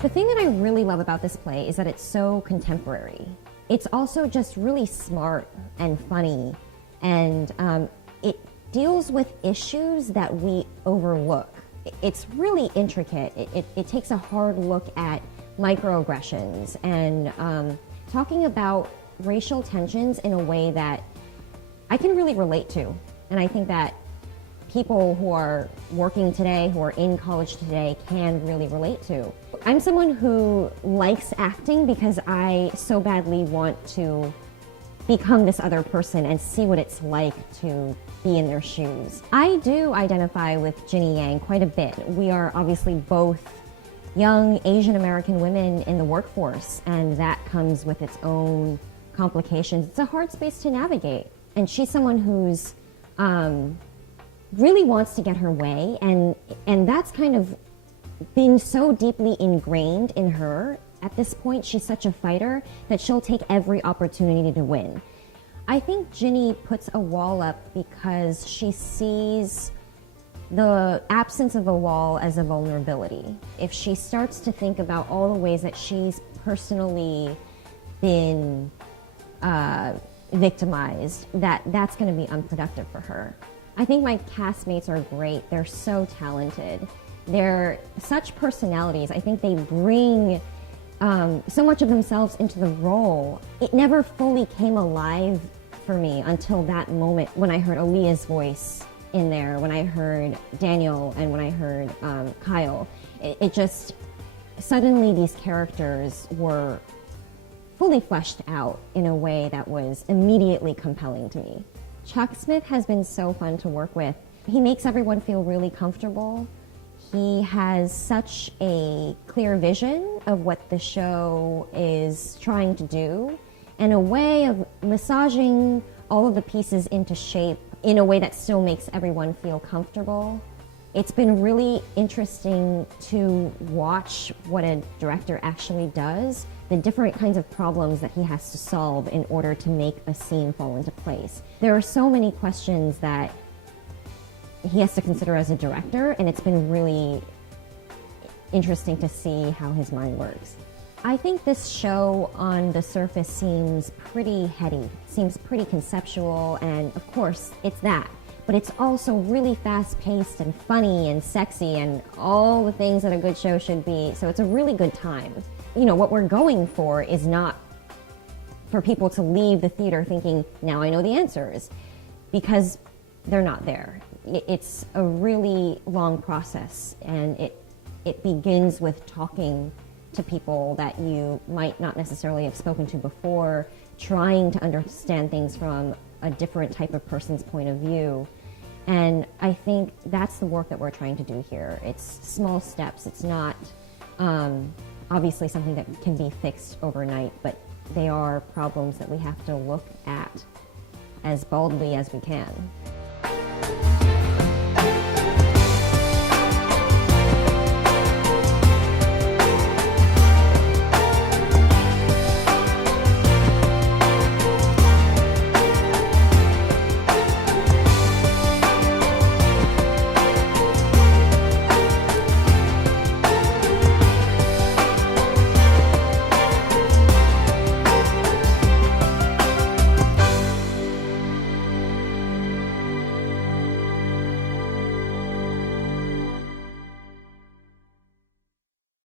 The thing that I really love about this play is that it's so contemporary. It's also just really smart and funny, and it deals with issues that we overlook. It's really intricate. It takes a hard look at microaggressions and talking about racial tensions in a way that I can really relate to. And I think that people who are working today, who are in college today, can really relate to. I'm someone who likes acting because I so badly want to become this other person and see what it's like to be in their shoes. I do identify with Ginny Yang quite a bit. We are obviously both young Asian American women in the workforce, and that comes with its own complications. It's a hard space to navigate. And she's someone who's really wants to get her way, and that's kind of been so deeply ingrained in her. At this point, she's such a fighter that she'll take every opportunity to win. I think Ginny puts a wall up because she sees the absence of a wall as a vulnerability. If she starts to think about all the ways that she's personally been victimized, that's going to be unproductive for her. I think my castmates are great. They're so talented. They're such personalities. I think they bring so much of themselves into the role. It never fully came alive for me until that moment when I heard Aaliyah's voice in there, when I heard Daniel, and when I heard Kyle. It just, suddenly these characters were fully fleshed out in a way that was immediately compelling to me. Chuck Smith has been so fun to work with. He makes everyone feel really comfortable. He has such a clear vision of what the show is trying to do, and a way of massaging all of the pieces into shape in a way that still makes everyone feel comfortable. It's been really interesting to watch what a director actually does, the different kinds of problems that he has to solve in order to make a scene fall into place. There are so many questions that he has to consider as a director, and it's been really interesting to see how his mind works. I think this show on the surface seems pretty heady, seems pretty conceptual, and of course it's that. But it's also really fast-paced and funny and sexy and all the things that a good show should be, so it's a really good time. You know, what we're going for is not for people to leave the theater thinking, now I know the answers, because they're not there. It's a really long process, and it begins with talking to people that you might not necessarily have spoken to before, trying to understand things from a different type of person's point of view. And I think that's the work that we're trying to do here. It's small steps. It's not obviously something that can be fixed overnight, but they are problems that we have to look at as boldly as we can.